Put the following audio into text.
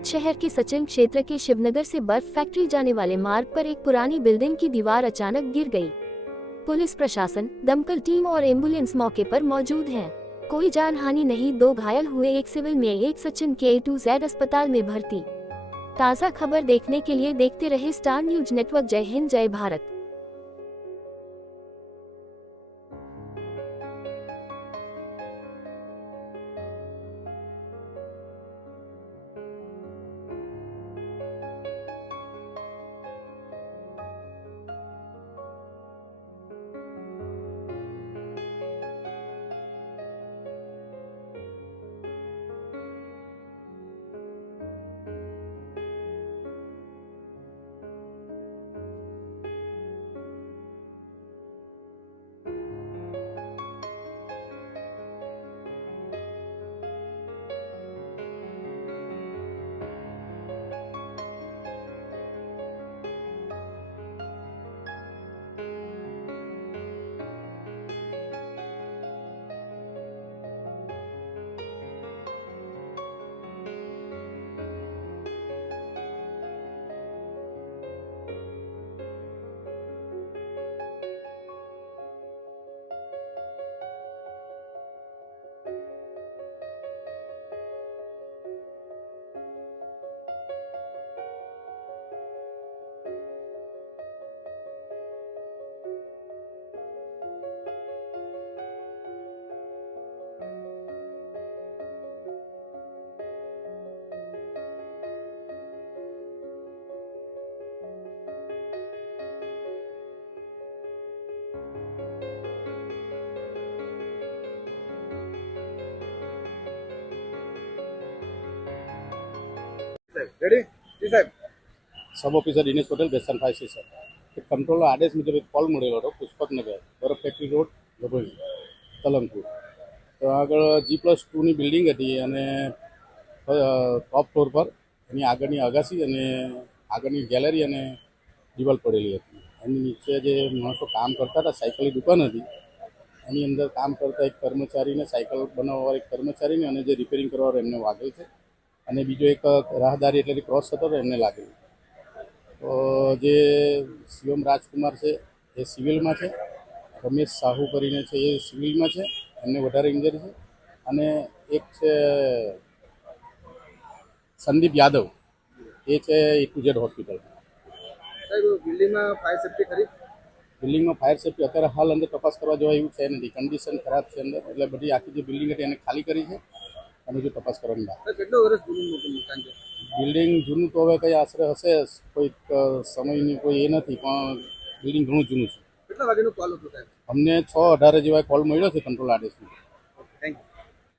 सूरत शहर के सचिन क्षेत्र के शिवनगर से बर्फ फैक्ट्री जाने वाले मार्ग पर एक पुरानी बिल्डिंग की दीवार अचानक गिर गई। पुलिस प्रशासन, दमकल टीम और एम्बुलेंस मौके पर मौजूद हैं। कोई जानहानि नहीं, 2 घायल हुए, एक सिविल में, एक सचिन के A to Z अस्पताल में भर्ती। ताज़ा खबर देखने के लिए देखते रहे स्टार न्यूज नेटवर्क। जय हिंद, जय भारत। રેડી જી સાહેબ। सब ऑफिसर दिनेश पटेल बेसन फायर स्टेशन एक कंट्रोल आदेश मुजब एक कॉल મળેલો હતો પુષ્પકનગર બરફ ફેક્ટરી રોડ ગભોઈ તલંગપુર। તો આગળ G+2ની બિલ્ડિંગ હતી અને ટોપ ફ્લોર પર એની આગળની અગાસી અને આગળની ગેલેરી અને દિવાલ પડેલી હતી। એની નીચે જે માણસો કામ કરતા હતા, સાયકલની દુકાન હતી, એની અંદર કામ કરતા એક કર્મચારીને, સાયકલ બનાવવાવાળા એક કર્મચારીને અને જે રિપેરિંગ કરવાવાળો એમને વાગેલ છે અને બીજો એક રાહદારી એટલે ક્રોસ થતો હતો એમને લાગેલું। તો જે શિવમ રાજકુમાર છે એ સિવિલમાં છે, રમેશ સાહુ કરીને છે એ સિવિલમાં છે, એમને વધારે ઇન્જરી છે, અને એક છે સંદીપ યાદવ એ છે A to Z હોસ્પિટલ। સાહેબ બિલ્ડિંગમાં ફાયર સેફ્ટી ખરી? બિલ્ડિંગમાં ફાયર સેફ્ટી અત્યારે હાલ અંદર તપાસ કરવા જેવા એવું છે નથી, કન્ડિશન ખરાબ છે અંદર, એટલે બધી આખી જે બિલ્ડિંગ હતી એને ખાલી કરી છે અને જો તપાસ કરવાની બાકી। કેટલો વર્ષ જૂનું મકાન છે? બિલ્ડિંગ જૂનું તો હવે કંઈ આશરે હશે, કોઈ સમયની કોઈ એ નથી, પણ બિલ્ડિંગ ઘણું જૂનું છે। કેટલા વાગ્યાનો કોલ હતો સાહેબ? અમને 6:18 જેવા કોલ મળ્યો છે કંટ્રોલ આદેશનો। Thank you.